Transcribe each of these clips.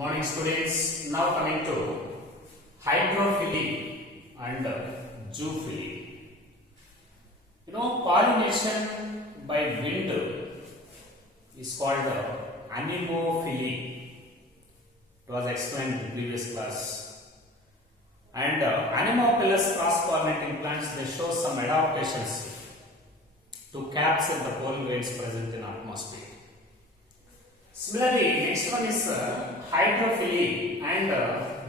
morning students. Now coming to hydrophily and zoophily. Pollination by wind is called anemophily. It was explained in the previous class. And anemophilous cross-pollinating plants, they show some adaptations to capture the pollen grains present in atmosphere. Similarly, next one is hydrophily and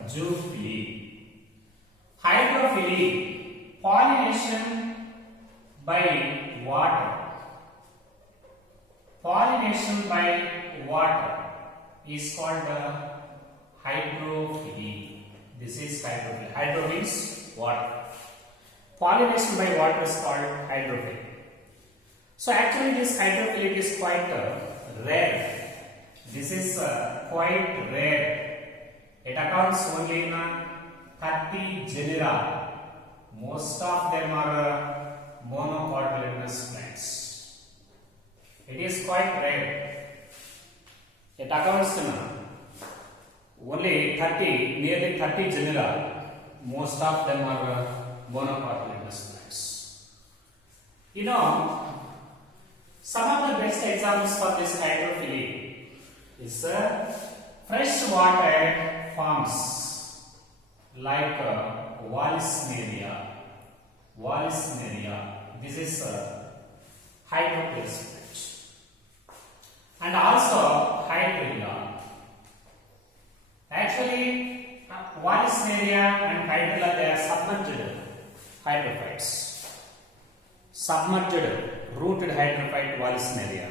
zoophily. Hydrophily, pollination by water. Pollination by water is called hydrophily. This is hydrophily. Hydro means water. Pollination by water is called hydrophily. So actually this hydrophily is quite rare. This is quite rare. It occurs only in 30 genera. Most of them are monocotyledonous plants. It is quite rare. It occurs in only nearly 30 genera. Most of them are monocotyledonous plants. Some of the best examples for this hydrophily is freshwater forms like Wallisneria. This is hydrophilous plant. And also Hydrilla. Actually, Wallisneria and Hydrilla, they are submerged hydrophytes. Submerged rooted hydrophyte Wallisneria.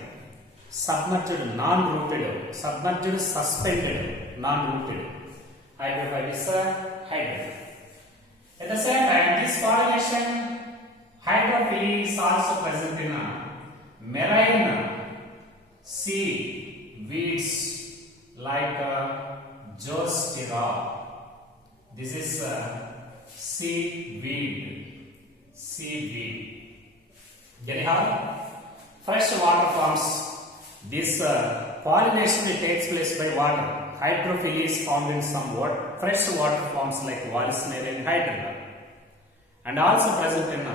Submerged non-rooted, submerged suspended non-rooted hydrophyte is hydrilla. At the same time, this pollination hydrophily is also present in marine sea weeds like Zostera. This is seaweed. Anyhow, fresh water forms. This pollination takes place by water. Hydrophily is found in some fresh water forms like Wallisneria and Hydrilla, and also present in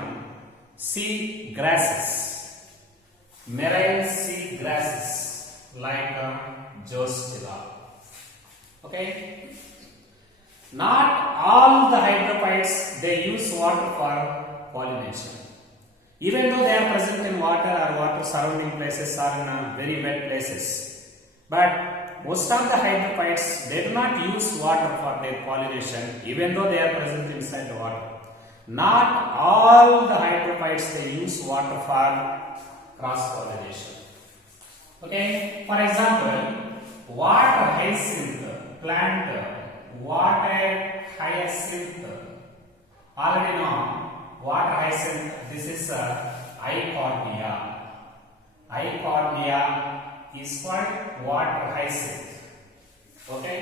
sea grasses, marine sea grasses like Zostera. Okay. Not all the hydrophytes, they use water for pollination. Even though they are present in water or water surrounding places or in very wet places, but most of the hydrophytes, they do not use water for their pollination, even though they are present inside the water. Not all the hydrophytes, they use water for cross pollination. Okay, for example, water hyacinth plant, water hyacinth. Already know. Water hyacinth, this is Eichhornia. Eichhornia is called water hyacinth. Okay?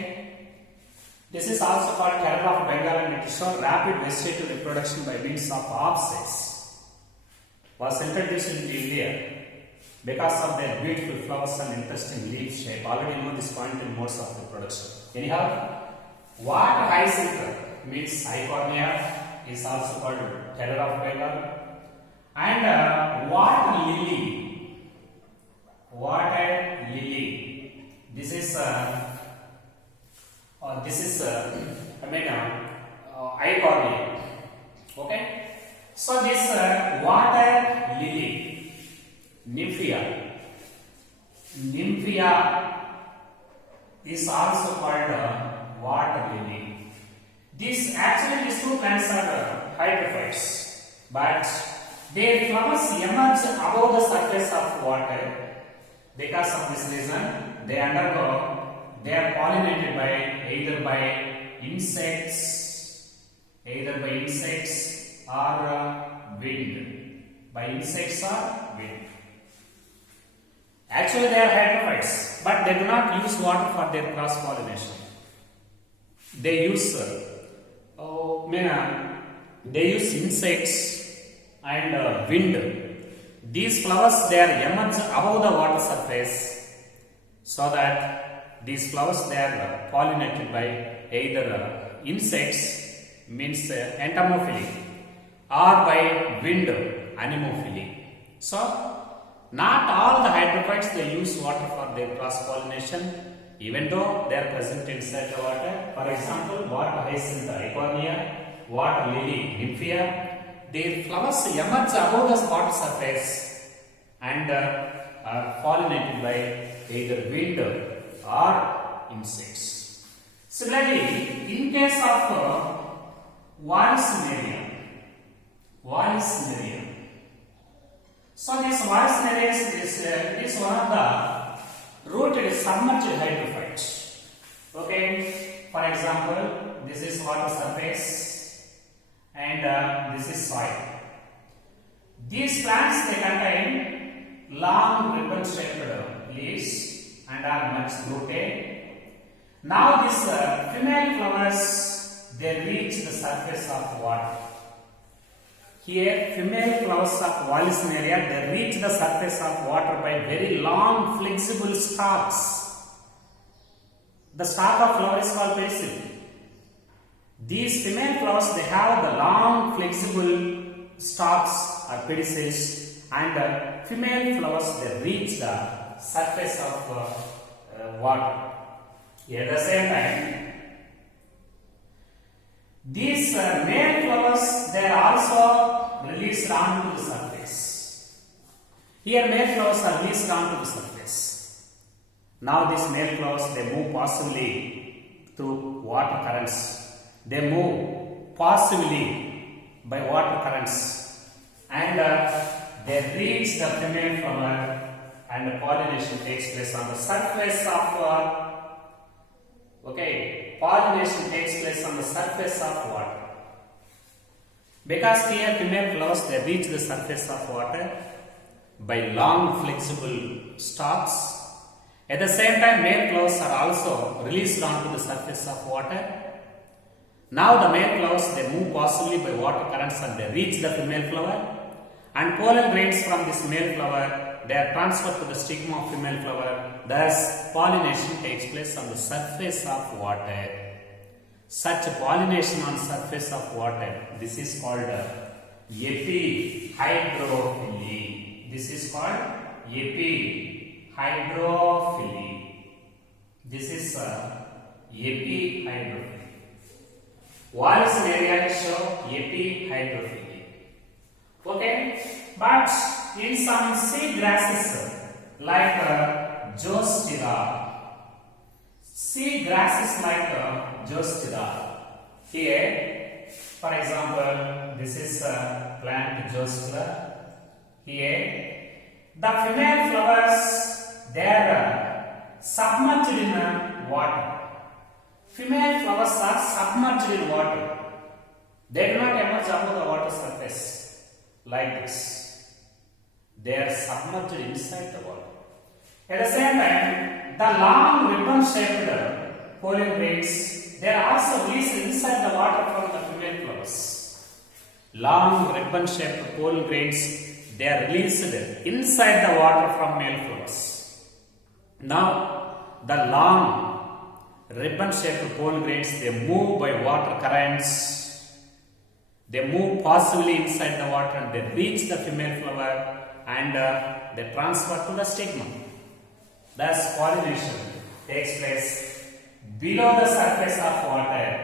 This is also called Terror of Bengal, and it shows rapid vegetative reproduction by means of offsets. Was introduced into India because of their beautiful flowers and interesting leaf shape. Already know this point in modes of reproduction. Anyhow, water hyacinth means Eichhornia, is also called Terror of Bengal, and water lily. This is Eichhornia. Okay. So this water lily, Nymphia, is also called water lily. These two plants are hydrophytes, but their flowers emerge above the surface of water. Because of this reason, they are pollinated by either by insects or wind. By insects or wind. Actually, they are hydrophytes, but they do not use water for their cross pollination. They use insects and wind. These flowers, they are emerged above the water surface so that these flowers they are pollinated by either insects, means entomophily, or by wind, anemophily. So, not all the hydrophytes they use water for their cross pollination, even though they are present inside the water. For example, water hyacinth Eichhornia, water lily Nymphia, their flowers emerge above the water surface and are pollinated by either wind or insects. Similarly, in case of Vallisneria, so this Vallisneria is one of the rooted submerged hydrophytes. Okay, for example, this is water surface and this is soil. These plants they contain long ribbon-shaped leaves and are much rooted. Now these female flowers they reach the surface of water. Here, female flowers of Vallisneria they reach the surface of water by very long flexible stalks. The stalk of flower is called pedicel. These female flowers they have the long flexible stalks or pedicels, and female flowers they reach the surface of water. At the same time, these male flowers they are also released onto the surface. Here male flowers are released onto the surface. Now these male flowers they move passively through water currents. They move passively by water currents and they reach the female flower and the pollination takes place on the surface of pollination takes place on the surface of water. Because here female flowers they reach the surface of water by long flexible stalks. At the same time, male flowers are also released onto the surface of water. Now the male flowers they move passively by water currents and they reach the female flower, and pollen grains from this male flower they are transferred to the stigma of female flower. Thus, pollination takes place on the surface of water. Such pollination on surface of water, this is called epihydrophily. This is called epihydrophily. This is epihydrophily. Vallisneria show epihydrophily. Okay, but in some seed grasses like Zostera, seed grasses like Zostera. Here, for example, this is plant Zostera. Here, the female flowers they are submerged in water. Female flowers are submerged in water. They do not emerge above the water surface like this. They are submerged inside the water. At the same time, the long ribbon-shaped pollen grains they are also released inside the water from the female flowers. Long ribbon-shaped pollen grains they are released inside the water from male flowers. Now, the long ribbon-shaped pollen grains they move by water currents. They move passively inside the water and they reach the female flower and they transfer to the stigma. Thus, pollination takes place below the surface of water.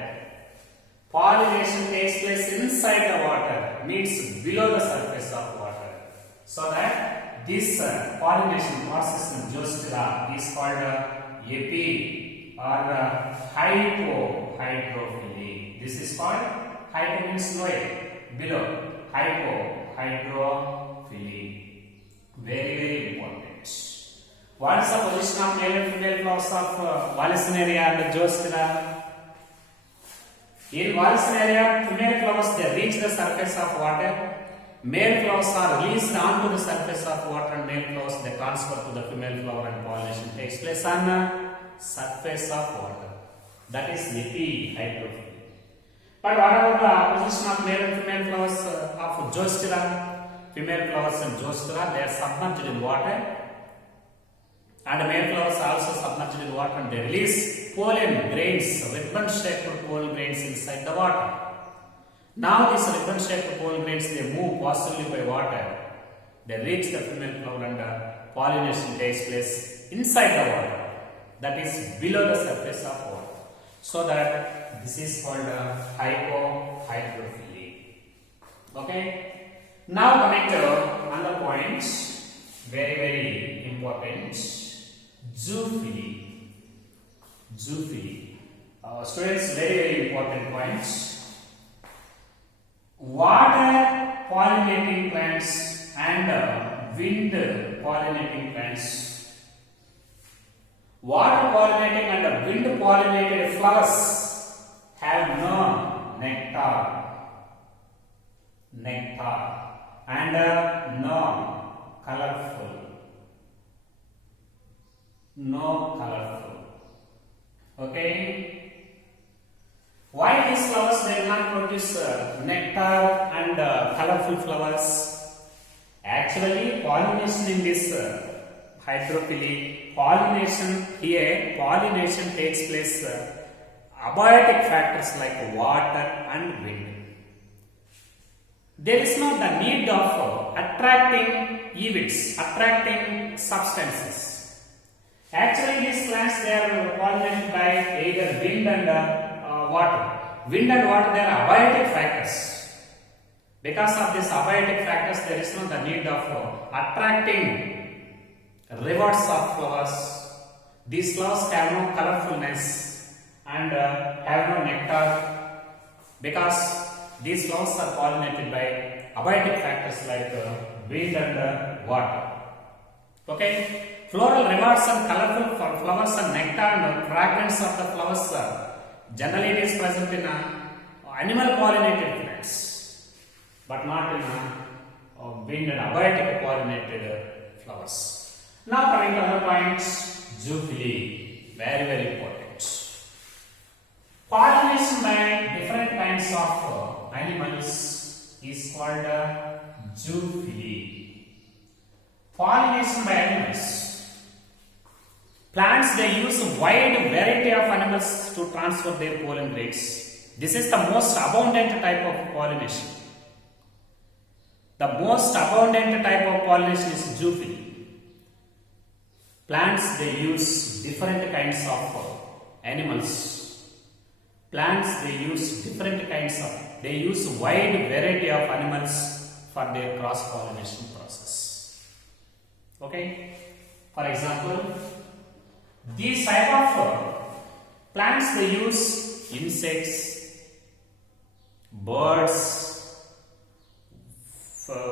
Pollination takes place inside the water, means below the surface of water. So that this pollination process in Zostera is called epi or hypohydrophily. This is called hypo means lower, below, hypohydrophily. Very, very important. What is the position of male and female flowers of Vallisneria and Zostera? In Vallisneria, female flowers they reach the surface of water. Male flowers are released onto the surface of water, and male flowers they transfer to the female flower and pollination takes place on the surface of water. That is epihydrophily. But what about the position of male and female flowers of Zostera? Female flowers in Zostera they are submerged in water, and male flowers are also submerged in water and they release pollen grains, ribbon-shaped pollen grains inside the water. Now these ribbon-shaped pollen grains, they move positively by water. They reach the female flower and pollination takes place inside the water, that is below the surface of water. So that this is called hypohydrophily. Okay. Now coming to another point, very important, zoophily. Zoophily. Students, very important points. Water pollinating plants and wind pollinating plants. Water pollinating and wind pollinated flowers have no nectar and no colorful. Okay. Why these flowers they will not produce nectar and colorful flowers? Actually, pollination in this hydrophily, pollination takes place abiotic factors like water and wind. There is no the need of attracting attracting substances. Actually, these plants they are pollinated by either wind and water. Wind and water they are abiotic factors. Because of these abiotic factors, there is no the need of attracting rewards of flowers. These flowers have no colorfulness and have no nectar because these flowers are pollinated by abiotic factors like wind and water. Okay. Floral rewards and colorful flowers and nectar and fragrance of the flowers generally it is present in animal pollinated plants, but not in wind and abiotic pollinated flowers. Now coming to other points, zoophily, very important. Pollination by different kinds of animals is called zoophily. Pollination by animals. Plants they use a wide variety of animals to transfer their pollen grains. This is the most abundant type of pollination. The most abundant type of pollination is zoophily. Plants they use different kinds of animals. Plants they use they use wide variety of animals for their cross pollination process. Okay. For example, these type of plants they use insects, birds,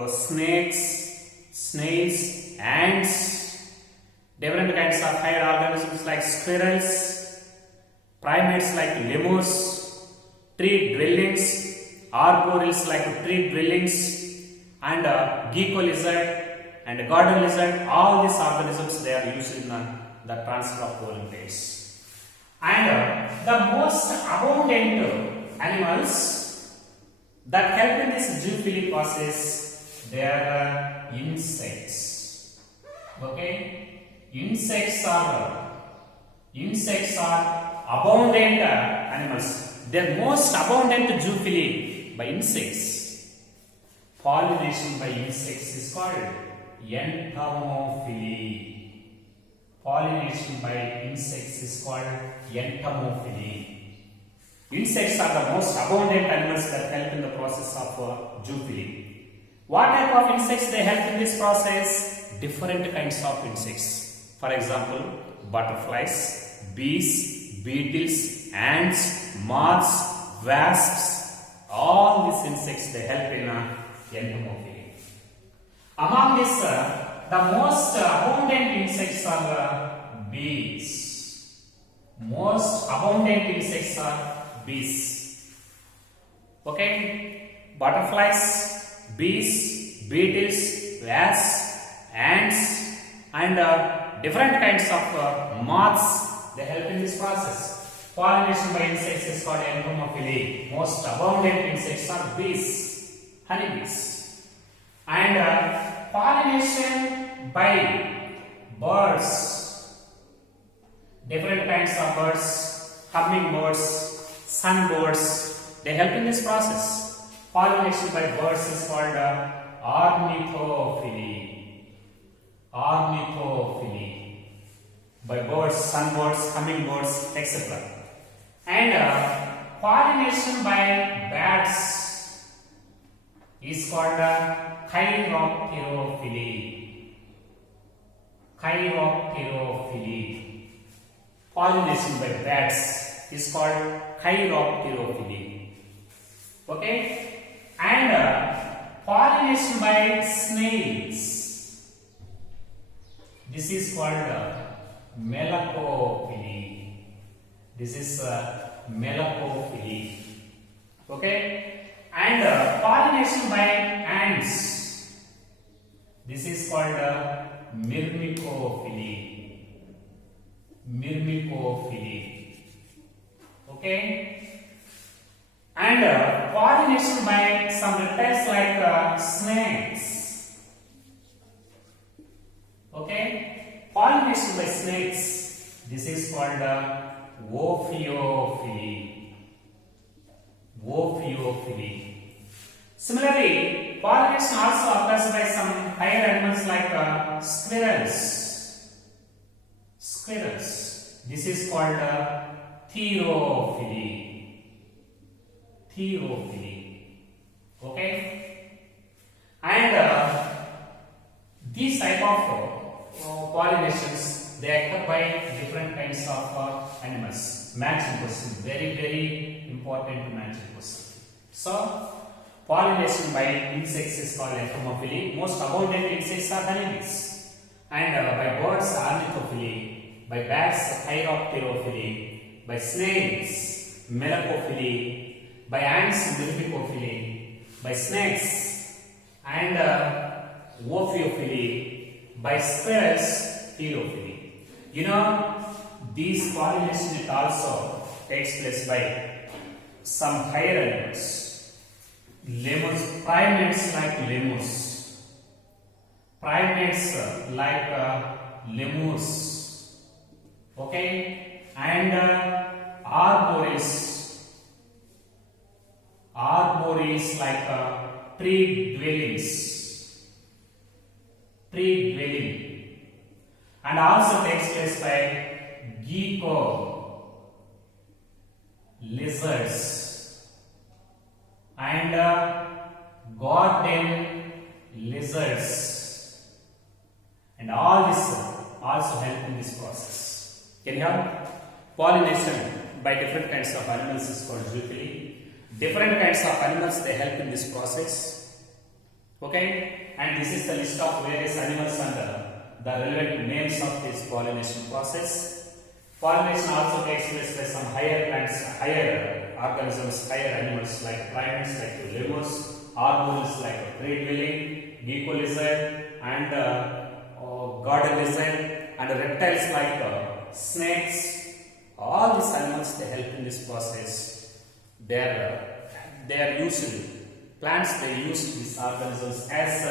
snakes, snails, ants, different kinds of higher organisms like squirrels, primates like lemurs, tree dwellings, arboreals like tree dwellings, and gecko lizard and garden lizard. All these organisms they are used in the transfer of pollen grains. And the most abundant animals that help in this zoophily process, they are insects. Okay, insects are abundant animals. They are most abundant zoophily by insects. Pollination by insects is called entomophily. Pollination by insects is called entomophily. Insects are the most abundant animals that help in the process of zoophily. What type of insects they help in this process? Different kinds of insects. For example, butterflies, bees, beetles, ants, moths, wasps. All these insects they help in entomophily. Among these, the most abundant insects are bees. Most abundant insects are bees. Okay, butterflies, bees, beetles, wasps, ants, and different kinds of moths. They help in this process. Pollination by insects is called entomophily. Most abundant insects are bees, honeybees, and pollination by birds different kinds of birds, hummingbirds, sunbirds, they help in this process. Pollination by birds is called ornithophily. Ornithophily. By birds, sunbirds, hummingbirds, etc. And pollination by bats is called chiropterophily. Chiropterophily. Pollination by bats is called chiropterophily. Okay? And pollination by snails. This is called melacophily. This is melacophily. Okay? And pollination by ants. This is called myrmecophily. Myrmecophily. Okay? And pollination by some reptiles like snakes. Okay? Pollination by snakes. This is called ophiophily. Ophiophily. Similarly, pollination also occurs by some higher animals like squirrels. Squirrels. This is called therophily. Therophily. Okay? And these type of pollinations, they occur by different kinds of animals. Matching question. Very, very important matching question. So, pollination by insects is called entomophily. Most abundant insects are honeybees. And by birds, ornithophily. By bats, chiropterophily. By snails, melacophily. By ants, myrmecophily. By snakes and ophiophily. By squirrels, therophily. You know, these pollination it also takes place by some higher animals. Lemurs, primates like lemurs. Primates like lemurs. Okay, and arboreals. Arboreals like tree dwellings. Tree dwelling. And also takes place by gecko, lizards, and garden lizards. And all this also help in this process. Can you have pollination by different kinds of animals is called zoophily. Different kinds of animals, they help in this process. Okay? And this is the list of various animals and the relevant names of this pollination process. Pollination also takes place by some higher plants, higher organisms, higher animals like primates like lemurs, arboreals like tree dwelling, gecko lizard, and garden lizard, and reptiles like snakes. All these animals, they help in this process. They are usually plants, they use these organisms as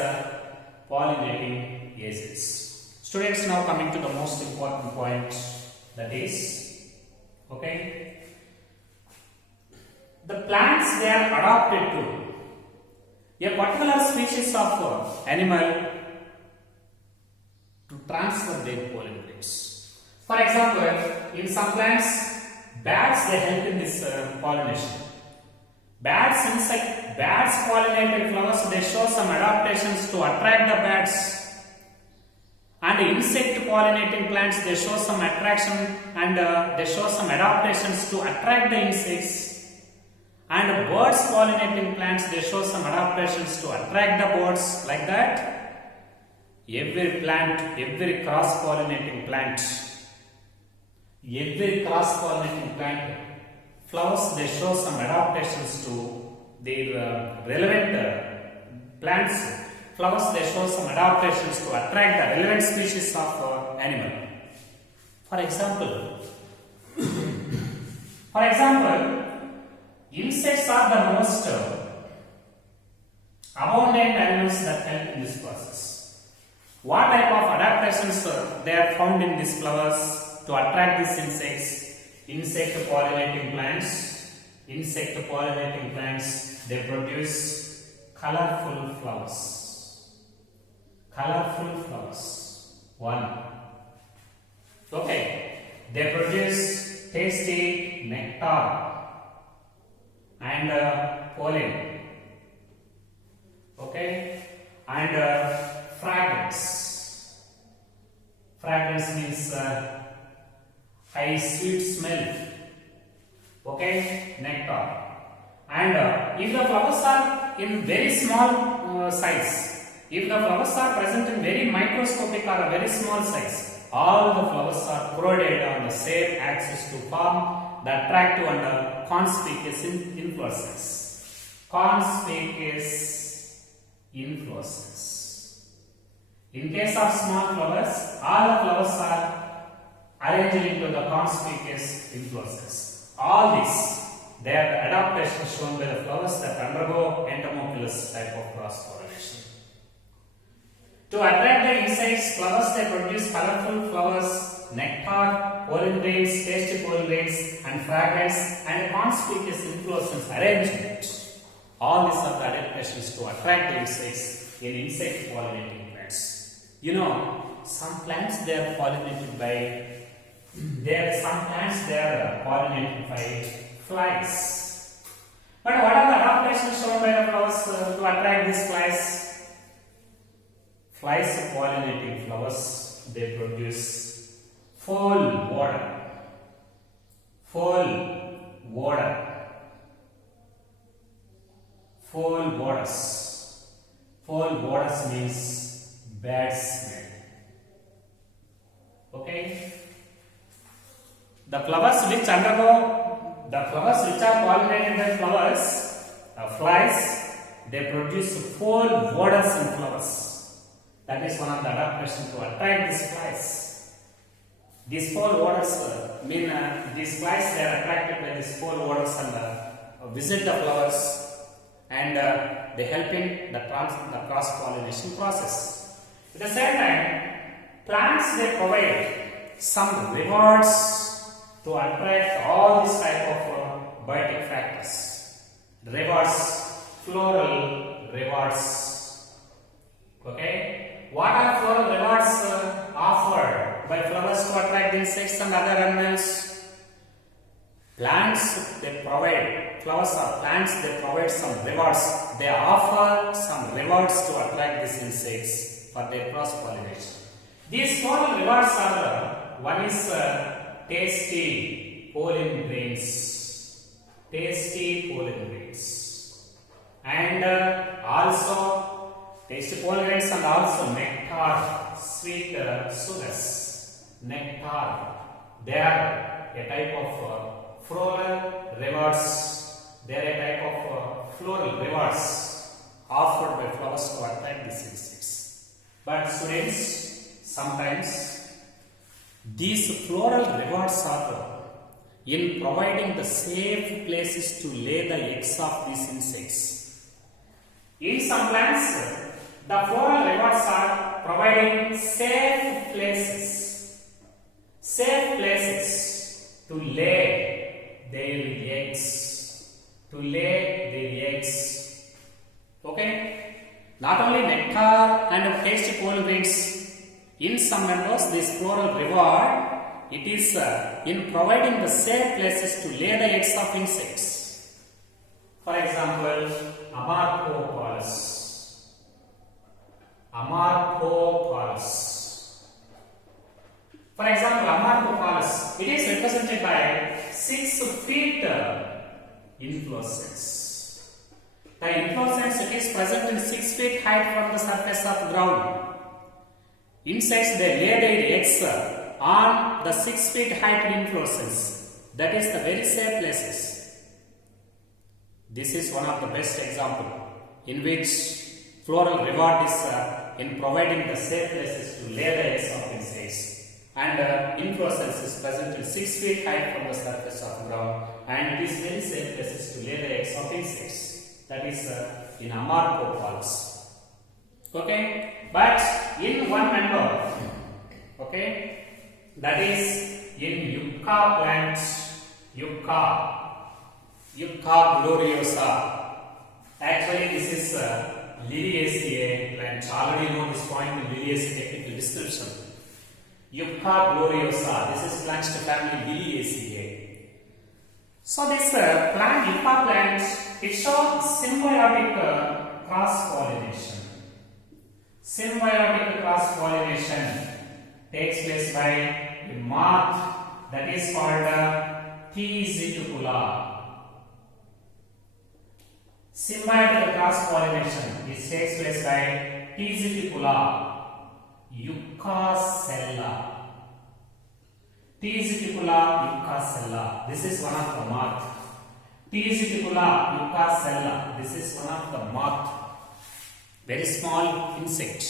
pollinating agents. Students, now coming to the most important point, that is, okay, the plants, they are adapted to a particular species of animal to transfer their pollen grains. For example, in some plants, bats, they help in this pollination. Bats pollinated flowers, they show some adaptations to attract the bats. And insect pollinating plants, they show some attraction and they show some adaptations to attract the insects. And birds pollinating plants, they show some adaptations to attract the birds, like that. Every plant, every cross-pollinating plant, flowers, they show some adaptations to their relevant plants. Flowers, they show some adaptations to attract the relevant species of animal. For example, insects are the most abundant animals that help in this process. What type of adaptations they are found in these flowers? to attract these insects, insect pollinating plants, they produce colorful flowers. Colorful flowers. One. Okay. They produce tasty nectar and pollen. Okay. And fragrance. Fragrance means high sweet smell. Okay. Nectar. And if the flowers are in very small size, if the flowers are present in very microscopic or a very small size, all the flowers are parodied on the same axis to form the attractive and the conspicuous inflorescence. Conspicuous inflorescence. In case of small flowers, all the flowers are arranged into the conspicuous inflorescence. All these, they are the adaptations shown by the flowers that undergo entomophilous type of cross-pollination. To attract the insects, flowers they produce colorful flowers, nectar, pollen grains, tasty pollen grains, and fragrance, and conspicuous inflorescence arrangement. All these are the adaptations to attract the insects in insect pollinating plants. You know, some plants they are pollinated by flies. But what are the adaptations shown by the flowers to attract these flies? Flies pollinating flowers, they produce full water. Full waters means bad smell. Okay? The flowers which are pollinated by flies, they produce full waters in flowers. That is one of the adaptations to attract these flies. These foul waters mean these flies they are attracted by these foul waters and visit the flowers, and they help in the cross-pollination process. At the same time, plants they provide some rewards to attract all these type of biotic factors. Rewards, floral rewards. Okay. What are floral rewards offered by flowers to attract insects and other animals? Plants they provide, flowers or plants they provide some rewards. They offer some rewards to attract these insects for their cross-pollination. These floral rewards are one is tasty pollen grains. And also tasty pollen grains and also nectar, sweet sugars. Nectar. They are a type of floral rewards. They are a type of floral rewards offered by flowers to attract these insects. But students, sometimes these floral rewards are in providing the safe places to lay the eggs of these insects. In some plants, the floral rewards are providing safe places to lay their eggs. Okay? Not only nectar and tasty pollen grains, in some members this floral reward, it is in providing the safe places to lay the eggs of insects. For example, Amorphophallus. For example, Amorphophallus, it is represented by 6 feet inflorescence. The inflorescence it is present in 6 feet height from the surface of ground. Insects they lay their eggs on the 6 feet height inflorescence. That is the very safe places. This is one of the best example in which floral reward is in providing the safe places to lay the eggs of insects. And inflorescence is present in 6 feet height from the surface of ground, and it is very safe places to lay the eggs of insects. That is in Amorphophallus. Okay, but in one member, okay, that is in Yucca plant, Yucca gloriosa. Actually, this is Liliaceae plant. Already know this point in Liliaceae technical description. Yucca gloriosa. This is plant family Liliaceae. So this plant, Yucca plant, it shows symbiotic cross-pollination. Symbiotic cross-pollination takes place by a moth that is called Tizitipula. Symbiotic cross-pollination takes place by Tizitipula, Yuccacella. Tizitipula Yuccacella. This is one of the moth. Tizitipula Yuccacella. This is one of the moth. Very small insect.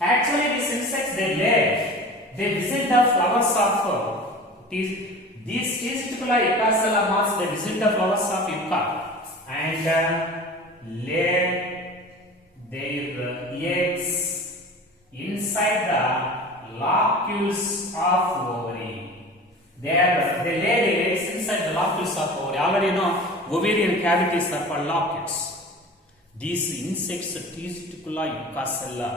Actually, these insects they visit the flowers of these Tizitipula Yuccacella moths. They visit the flowers of yucca and lay their eggs inside the locules of ovary. They lay their eggs inside the locules of ovary. Already know ovarian cavities are called locules. These insects, Tizitipula Yuccacella,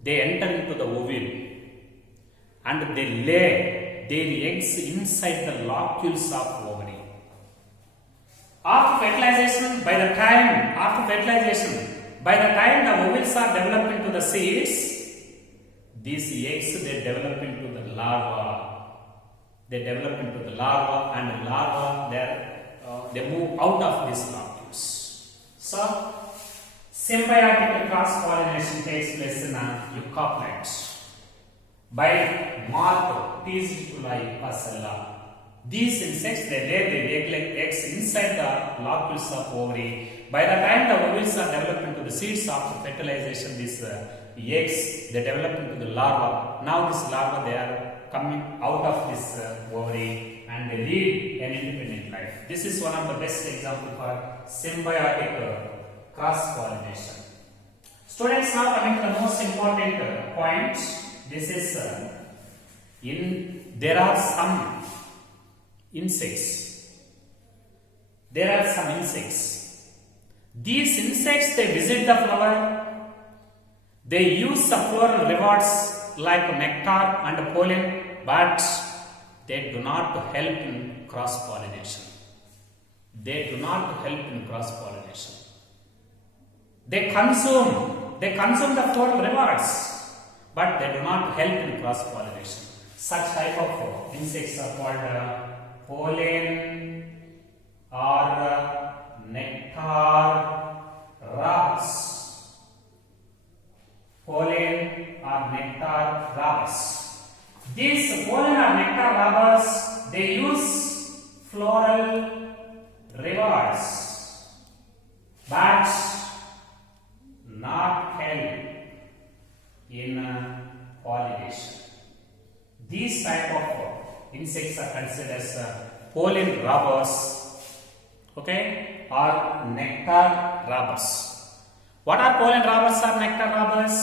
they enter into the ovule and they lay their eggs inside the locules of ovary. After fertilization, by the time the ovules are developed into the seeds, these eggs they develop into the larva. They develop into the larva, and the larva they move out of these locules. So, symbiotic cross-pollination takes place in yucca plants by moth Tizitipula Yuccacella. These insects they lay their eggs inside the locules of ovary. By the time the ovules are developed into the seeds after fertilization, these eggs they develop into the larva. Now this larva they are coming out of this ovary and they lead an independent life. This is one of the best example for symbiotic cross-pollination. Students, now coming to the most important point. This is there are some insects. These insects they visit the flower. They use the floral rewards like nectar and pollen, but they do not help in cross-pollination. They consume the floral rewards, but they do not help in cross-pollination. Such type of insects are called pollen or nectar robbers. Pollen or nectar robbers. These pollen or nectar robbers they use floral rewards, but not help in pollination. These type of insects are considered as pollen robbers, okay, or nectar robbers. What are pollen robbers or nectar robbers?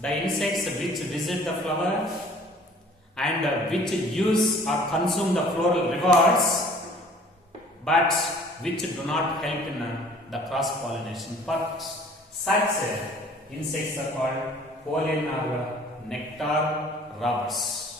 The insects which visit the flower and which use or consume the floral rewards, but which do not help in the cross-pollination purpose. Such insects are called pollen or nectar robbers.